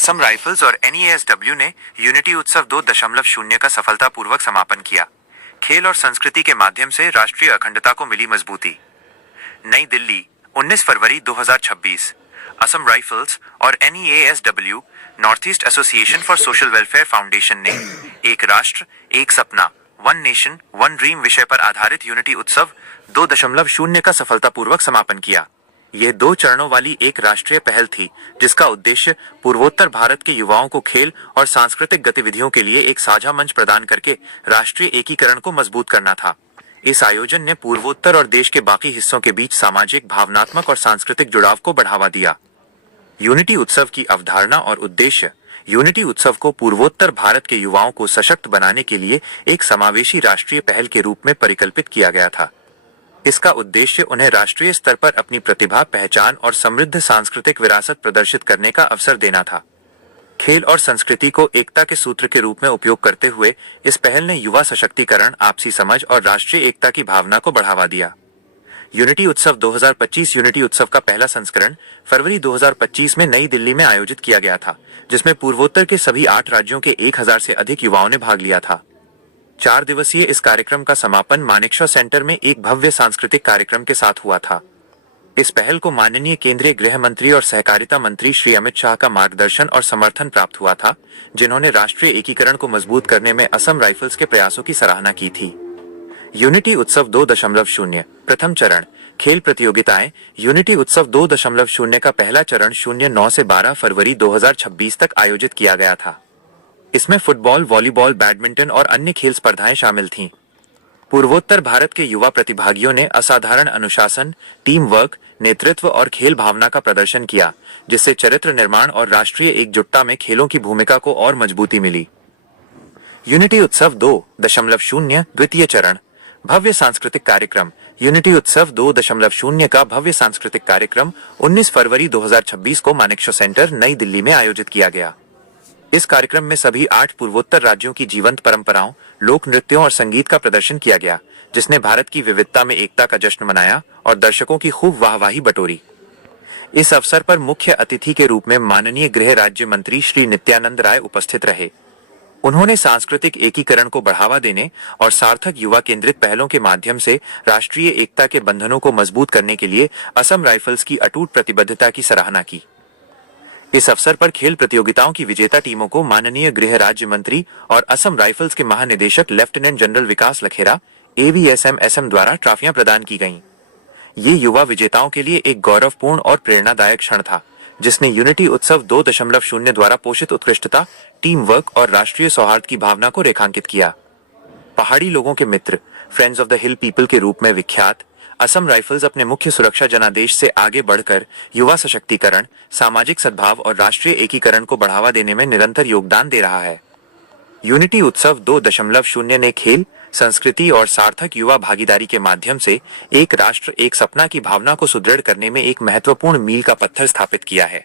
Assam rifles और NESW ने unity उत्सव 2.0 का सफलतापूर्वक समापन किया। खेल और संस्कृति के माध्यम से राष्ट्रीय अखंडता को मिली मजबूती। नई दिल्ली, 19 फरवरी 2026। असम राइफल्स और NESW north east association for social welfare foundation ने एक राष्ट्र एक सपना वन नेशन वन ड्रीम विषय पर आधारित यूनिटी उत्सव 2.0 का सफलतापूर्वक समापन किया। यह 2 चरणों वाली एक राष्ट्रीय पहल थी जिसका उद्देश्य पूर्वोत्तर भारत के युवाओं को खेल और सांस्कृतिक गतिविधियों के लिए एक साझा मंच प्रदान करके राष्ट्रीय एकीकरण को मजबूत करना था। इस आयोजन ने पूर्वोत्तर और देश के बाकी हिस्सों के बीच सामाजिक, भावनात्मक और सांस्कृतिक जुड़ाव को बढ़ावा दिया। यूनिटी उत्सव की अवधारणा और उद्देश्य। यूनिटी उत्सव को पूर्वोत्तर भारत के युवाओं को सशक्त बनाने के लिए एक समावेशी राष्ट्रीय पहल के रूप में परिकल्पित किया गया था। इसका उद्देश्य उन्हें राष्ट्रीय स्तर पर अपनी प्रतिभा, पहचान और समृद्ध सांस्कृतिक विरासत प्रदर्शित करने का अवसर देना था। खेल और संस्कृति को एकता के सूत्र के रूप में उपयोग करते हुए इस पहल ने युवा सशक्तिकरण, आपसी समझ और राष्ट्रीय एकता की भावना को बढ़ावा दिया। यूनिटी उत्सव 2025 यूनिटी उत्सव का पहला संस्करण फरवरी 2025 में नई दिल्ली में आयोजित किया गया था, जिसमें पूर्वोत्तर के सभी 8 राज्यों के 1000 से अधिक युवाओं ने भाग लिया था। 4 दिवसीय इस कार्यक्रम का समापन मानेकशॉ सेंटर में एक भव्य सांस्कृतिक कार्यक्रम के साथ हुआ था। इस पहल को माननीय केंद्रीय गृह मंत्री और सहकारिता मंत्री श्री अमित शाह का मार्गदर्शन और समर्थन प्राप्त हुआ था, जिन्होंने राष्ट्रीय एकीकरण को मजबूत करने में असम राइफल्स के प्रयासों की सराहना की थी। यूनिटी उत्सव 2.0 प्रथम चरण खेल प्रतियोगिताएं। यूनिटी उत्सव 2.0 का पहला चरण 9 से 12 फरवरी 2026 तक आयोजित किया गया था। इसमें फुटबॉल, वॉलीबॉल, बैडमिंटन और अन्य खेल स्पर्धाएं शामिल थीं। पूर्वोत्तर भारत के युवा प्रतिभागियों ने असाधारण अनुशासन, टीम वर्क, नेतृत्व और खेल भावना का प्रदर्शन किया, जिससे चरित्र निर्माण और राष्ट्रीय एकजुटता में खेलों की भूमिका को और मजबूती मिली। यूनिटी उत्सव 2.0 द्वितीय चरण भव्य सांस्कृतिक कार्यक्रम। यूनिटी उत्सव 2.0 का भव्य सांस्कृतिक कार्यक्रम 19 फरवरी 2026 को मानेकशॉ सेंटर, नई दिल्ली में आयोजित किया गया। इस कार्यक्रम में सभी 8 पूर्वोत्तर राज्यों की जीवंत परंपराओं, लोक नृत्यों और संगीत का प्रदर्शन किया गया, जिसने भारत की विविधता में एकता का जश्न मनाया और दर्शकों की खूब वाहवाही बटोरी। इस अवसर पर मुख्य अतिथि के रूप में माननीय गृह राज्य मंत्री श्री नित्यानंद राय उपस्थित रहे। उन्होंने सांस्कृतिक एकीकरण को बढ़ावा देने और सार्थक युवा केंद्रित पहलों के माध्यम से राष्ट्रीय एकता के बंधनों को मजबूत करने के लिए असम राइफल्स की अटूट प्रतिबद्धता की सराहना की। इस अवसर पर खेल प्रतियोगिताओं की विजेता टीमों को माननीय गृह राज्य मंत्री और असम राइफल्स के महानिदेशक लेफ्टिनेंट जनरल विकास लखेरा AVSM द्वारा ट्रॉफियां प्रदान की गईं। ये युवा विजेताओं के लिए एक गौरवपूर्ण और प्रेरणादायक क्षण था, जिसने यूनिटी उत्सव 2.0 द्वारा पोषित उत्कृष्टता, टीम वर्क और राष्ट्रीय सौहार्द की भावना को रेखांकित किया। पहाड़ी लोगों के मित्र, friends of the hill people के रूप में विख्यात असम राइफल्स अपने मुख्य सुरक्षा जनादेश से आगे बढ़कर युवा सशक्तिकरण, सामाजिक सद्भाव और राष्ट्रीय एकीकरण को बढ़ावा देने में निरंतर योगदान दे रहा है। यूनिटी उत्सव 2.0 ने खेल, संस्कृति और सार्थक युवा भागीदारी के माध्यम से एक राष्ट्र एक सपना की भावना को सुदृढ़ करने में एक महत्वपूर्ण मील का पत्थर स्थापित किया है।